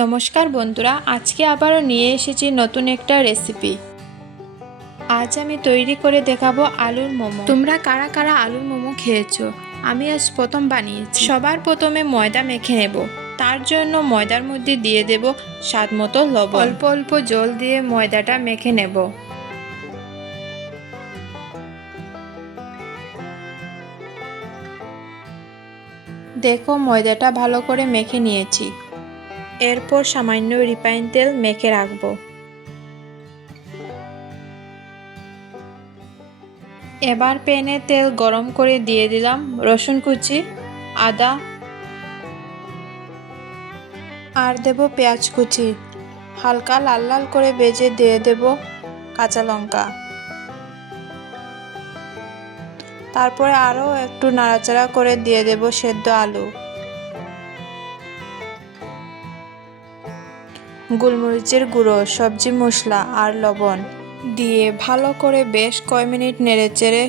নমস্কার বন্ধুরা, আজকে আবারও নিয়ে এসেছি নতুন একটা রেসিপি আজ আমি তৈরি করে দেখাবো আলুর মোমো। তোমরা কারা কারা আলুর মোমো খেয়েছো? আমি আজ প্রথম বানিয়েছি। সবার প্রথমে ময়দা মেখে নেব। তার জন্য ময়দার মধ্যে দিয়ে দেব স্বাদ মতো লবণ। অল্প অল্প জল দিয়ে ময়দাটা মেখে নেব। দেখো, ময়দাটা ভালো করে মেখে নিয়েছি। এরপর সামান্য রিফাইন তেল মেখে রাখব। এবার প্যানে তেল গরম করে দিয়ে দিলাম রসুন কুচি, আদা আর দেব পেঁয়াজ কুচি। হালকা লাল লাল করে বেজে দিয়ে দেব কাঁচা লঙ্কা। তারপরে আরও একটু নাড়াচাড়া করে দিয়ে দেব সেদ্ধ আলু। গোলমরিচের গুঁড়ো, সবজি মশলা আর লবণ দিয়ে ভালো করে বেশ কয় মিনিট নেড়ে চেড়ে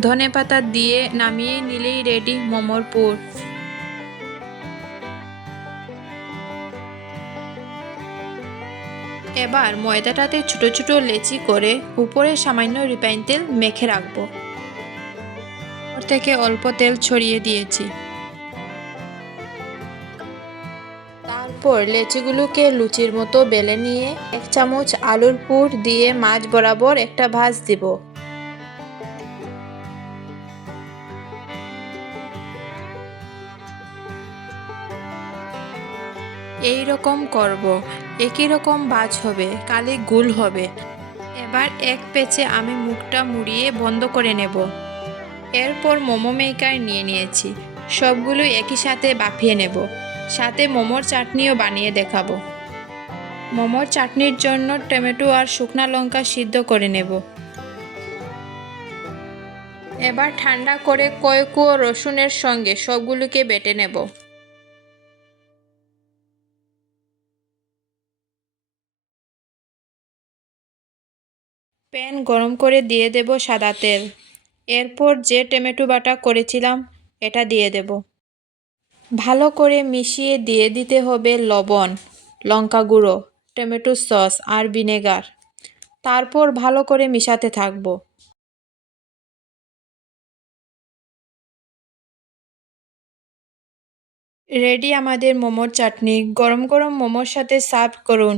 ধনে পাতা দিয়ে নামিয়ে নিলেই রেডি মোমোর পুর। এবার ময়দাটাতে ছোট ছোট লেচি করে উপরে সামান্য রিফাইন তেল মেখে রাখব। থেকে অল্প তেল ছড়িয়ে দিয়েছি। তারপর লেচিগুলোকে লুচির মতো বেলে নিয়ে এক চামচ আলুর পুর দিয়ে মাছ বরাবর একটা ভাজ দিব। এই রকম করব। একই রকম বাজ হবে, কালি গুল হবে। এবার এক পেচে আমি মুখটা মুড়িয়ে বন্ধ করে নেব। এরপর মোমো মেকার নিয়ে নিয়েছি। সবগুলো একই সাথে বাফিয়ে নেব। সাথে মোমোর চাটনিও বানিয়ে দেখাবো। মোমোর চাটনির জন্য টমেটো আর শুকনা লঙ্কা সিদ্ধ করে নেব। এবার ঠান্ডা করে কয়কুয়ো রসুনের সঙ্গে সবগুলোকে বেটে নেব। প্যান গরম করে দিয়ে দেব সাদা তেল। এরপর যে টমেটো বাটা করেছিলাম, এটা দিয়ে দেব। ভালো করে মিশিয়ে দিয়ে দিতে হবে লবণ, লঙ্কা গুঁড়ো, টমেটো সস আর ভিনেগার। তারপর ভালো করে মিশাতে থাকব। রেডি আমাদের মোমোর চাটনি। গরম গরম মোমোর সাথে সার্ভ করুন।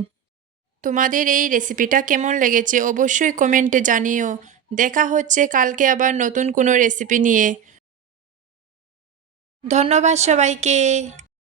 তোমাদের এই রেসিপিটা কেমন লেগেছে অবশ্যই কমেন্টে জানিও। দেখা হচ্ছে কালকে আবার নতুন কোনো রেসিপি নিয়ে। ধন্যবাদ সবাইকে।